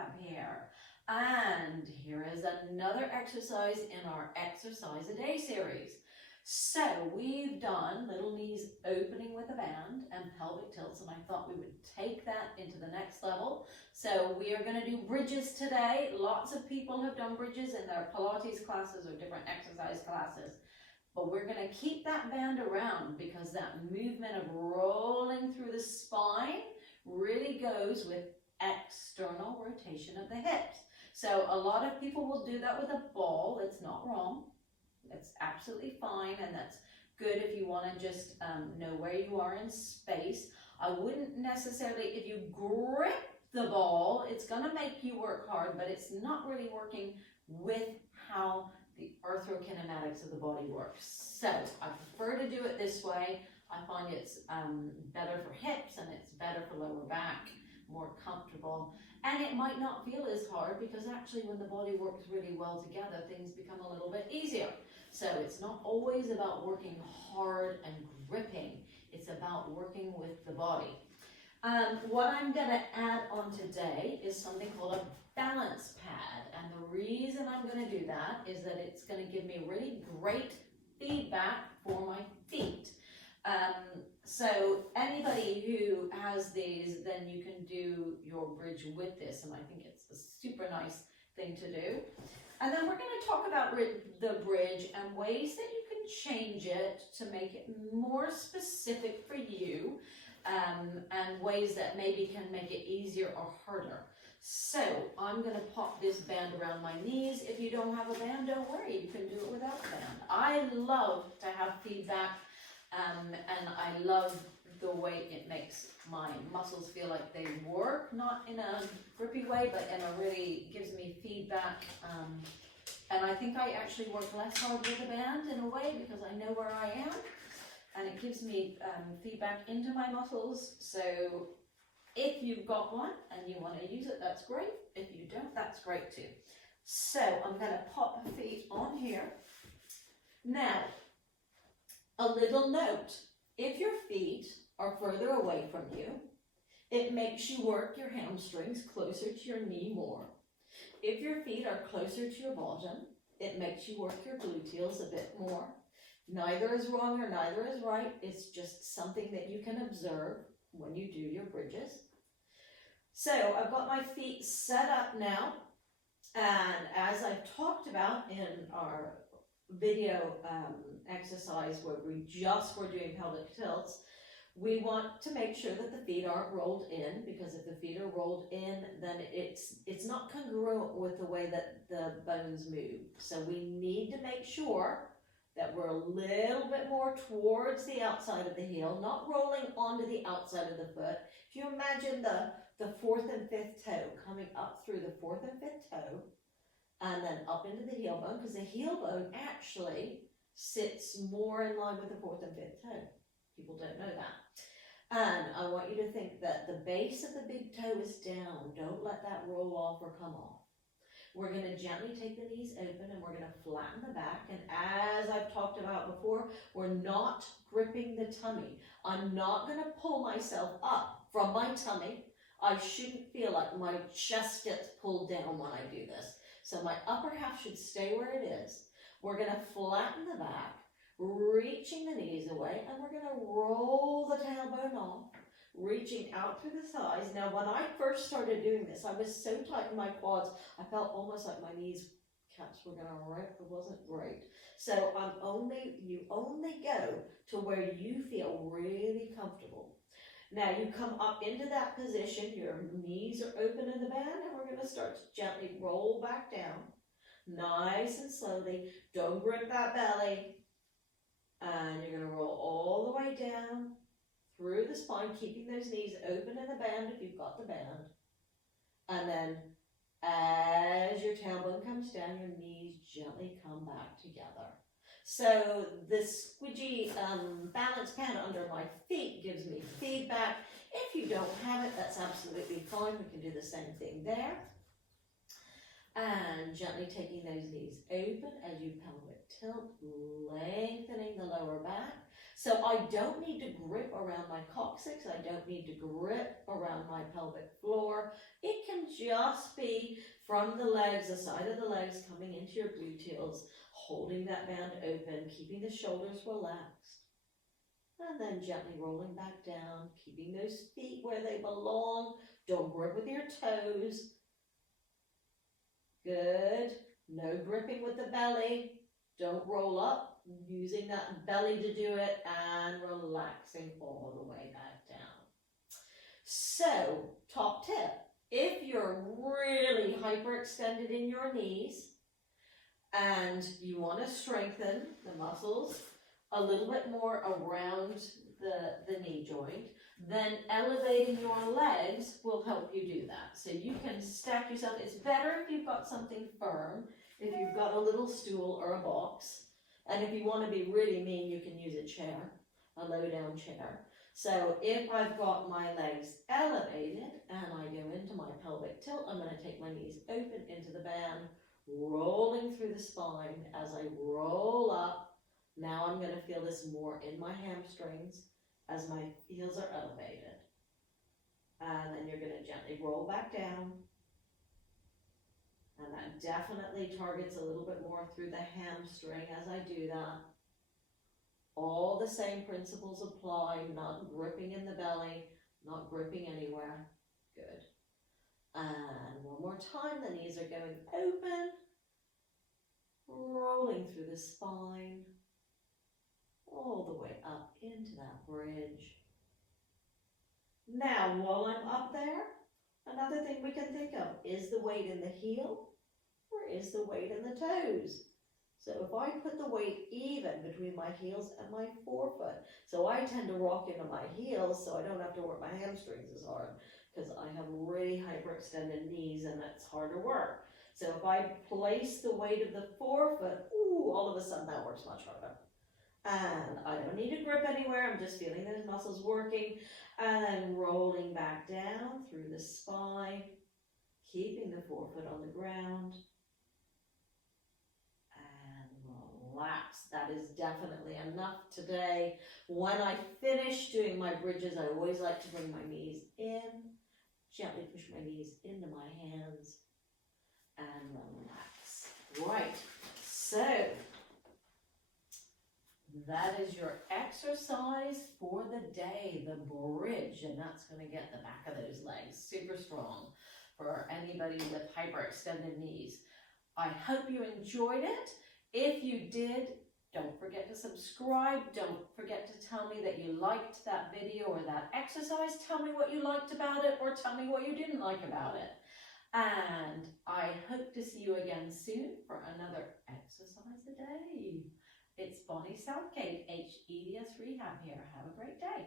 Rehab here. And here is another exercise in our Exercise a Day series. So we've done little knees opening with a band and pelvic tilts, and I thought we would take that into the next level. So we are going to do bridges today. Lots of people have done bridges in their Pilates classes or different exercise classes. But we're going to keep that band around because that movement of rolling through the spine really goes with external rotation of the hips. So a lot of people will do that with a ball. It's not wrong. It's absolutely fine, and that's good if you want to just know where you are in space. I wouldn't necessarily, if you grip the ball, it's going to make you work hard, but it's not really working with how the arthrokinematics of the body works. So I prefer to do it this way. I find it's better for hips and it's better for lower back, more comfortable. And it might not feel as hard because actually when the body works really well together, things become a little bit easier. So it's not always about working hard and gripping. It's about working with the body. What I'm going to add on today is something called a balance pad. And the reason I'm going to do that is that it's going to give me really great feedback for my feet. So anybody who has these, then you can do your bridge with this, and I think it's a super nice thing to do. And then we're going to talk about the bridge and ways that you can change it to make it more specific for you, and ways that maybe can make it easier or harder. So I'm going to pop this band around my knees. If you don't have a band, don't worry, you can do it without a band. I love to have feedback. And I love the way it makes my muscles feel like they work, not in a grippy way, but in a really gives me feedback. And I think I actually work less hard with a band in a way because I know where I am, and it gives me feedback into my muscles. So if you've got one and you want to use it, that's great. If you don't, that's great too. So I'm going to pop my feet on here. Now, a little note, if your feet are further away from you, it makes you work your hamstrings closer to your knee more. If your feet are closer to your bottom, it makes you work your gluteals a bit more. Neither is wrong or neither is right. It's just something that you can observe when you do your bridges. So I've got my feet set up now, and as I've talked about in our video exercise where we just were doing pelvic tilts, we want to make sure that the feet aren't rolled in, because if the feet are rolled in, then it's not congruent with the way that the bones move. So we need to make sure that we're a little bit more towards the outside of the heel, not rolling onto the outside of the foot. If you imagine the fourth and fifth toe coming up through the fourth and fifth toe, and then up into the heel bone, because the heel bone actually sits more in line with the fourth and fifth toe. People don't know that. And I want you to think that the base of the big toe is down. Don't let that roll off or come off. We're going to gently take the knees open and we're going to flatten the back. And as I've talked about before, we're not gripping the tummy. I'm not going to pull myself up from my tummy. I shouldn't feel like my chest gets pulled down when I do this. So my upper half should stay where it is. We're going to flatten the back, reaching the knees away, and we're going to roll the tailbone off, reaching out through the thighs. Now, when I first started doing this, I was so tight in my quads, I felt almost like my knees caps were going to rip. It wasn't great. So you only go to where you feel really comfortable. Now you come up into that position, your knees are open in the band, and we're going to start to gently roll back down, nice and slowly. Don't grip that belly. And you're going to roll all the way down through the spine, keeping those knees open in the band if you've got the band. And then as your tailbone comes down, your knees gently come back together. So the squidgy balance pad under my feet gives me feedback. If you don't have it, that's absolutely fine. We can do the same thing there. And gently taking those knees open as you pelvic tilt, lengthening the lower back. So I don't need to grip around my coccyx, I don't need to grip around my pelvic floor. It can just be from the legs, the side of the legs coming into your gluteals, holding that band open, keeping the shoulders relaxed. And then gently rolling back down, keeping those feet where they belong. Don't grip with your toes. Good. No gripping with the belly. Don't roll up, using that belly to do it, and relaxing all the way back down. So, top tip, if you're really hyperextended in your knees and you want to strengthen the muscles a little bit more around the knee joint, then elevating your legs will help you do that. So you can stack yourself. It's better if you've got something firm, if you've got a little stool or a box. And if you want to be really mean, you can use a chair, a low-down chair. So if I've got my legs elevated and I go into my pelvic tilt, I'm going to take my knees open into the band, rolling through the spine. As I roll up, now I'm going to feel this more in my hamstrings as my heels are elevated. And then you're going to gently roll back down. And that definitely targets a little bit more through the hamstring as I do that. All the same principles apply, not gripping in the belly, not gripping anywhere. Good. And one more time, the knees are going open, rolling through the spine, all the way up into that bridge. Now, while I'm up there, another thing we can think of, is the weight in the heel or is the weight in the toes? So if I put the weight even between my heels and my forefoot, so I tend to rock into my heels so I don't have to work my hamstrings as hard because I have really hyperextended knees and that's hard to work. So if I place the weight of the forefoot, ooh, all of a sudden that works much harder. And I don't need to grip anywhere, I'm just feeling those muscles working. And then rolling back down through the spine, keeping the forefoot on the ground. Relax. That is definitely enough today. When I finish doing my bridges, I always like to bring my knees in, gently push my knees into my hands, and relax. Right, so that is your exercise for the day, the bridge, and that's going to get the back of those legs super strong for anybody with hyperextended knees. I hope you enjoyed it. If you did, don't forget to subscribe. Don't forget to tell me that you liked that video or that exercise. Tell me what you liked about it or tell me what you didn't like about it. And I hope to see you again soon for another exercise a day. It's Bonnie Southgate, hEDS Rehab here. Have a great day.